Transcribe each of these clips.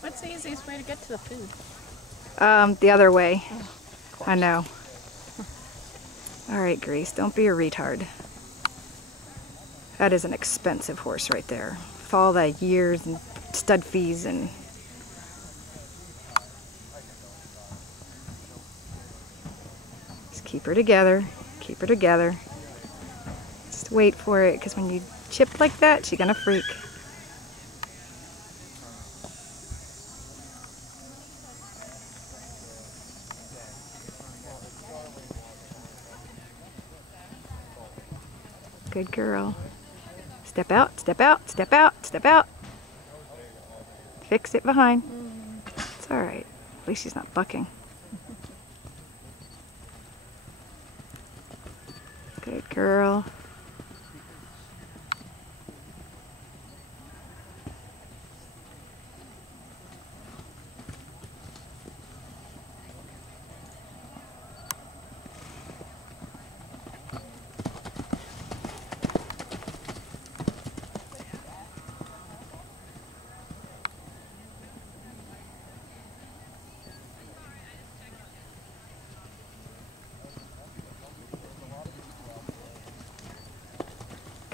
What's the easiest way to get to the food? The other way. I know. All right, Grace, don't be a retard. That is an expensive horse right there. For all the years and stud fees and... Just keep her together. Keep her together. Just wait for it, because when you chip like that, she's gonna freak. Good girl. Step out, step out, step out, step out. Fix it behind. It's all right. At least she's not bucking. Good girl.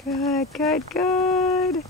Good, good, good.